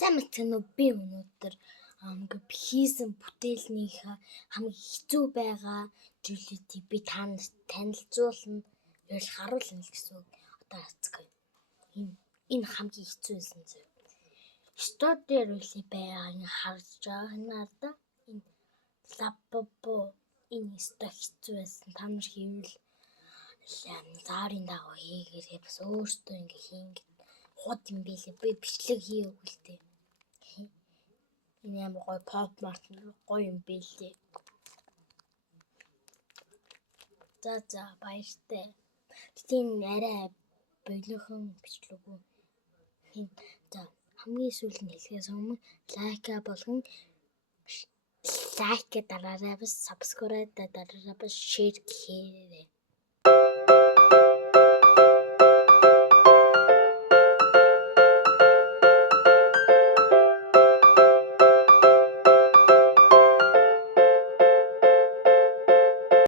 За мэдсэн үү би өнөөдөр хийсэн бүтээлнийхээ хамгийн хэцүү байгаа зүйлүүдийг би танд танилцуулна. Ер нь харуулна л гэсэн үг. Одоо хацгаа. Энэ хамгийн хэцүү байсан зүйл. Стор дээр үлээ байгааг харж байгаа надаа. Энэ лапбо энэ стор хэцүү байсан. Та нар хийвэл заарын дагуу хийгээрээ бас өөртөө ингээ хийн хот юм билээ. Би бичлэг хийв үлдээ. Энэ ямар гоё pop mart гоё юм билээ. За баяртай. Тийм арай богинохон бичлэг үү. За хамгийн сүүлийн хэлхээс өмнө лайка болгон лайк дараарай бас subscribe дараарай бас share хийгээрэй.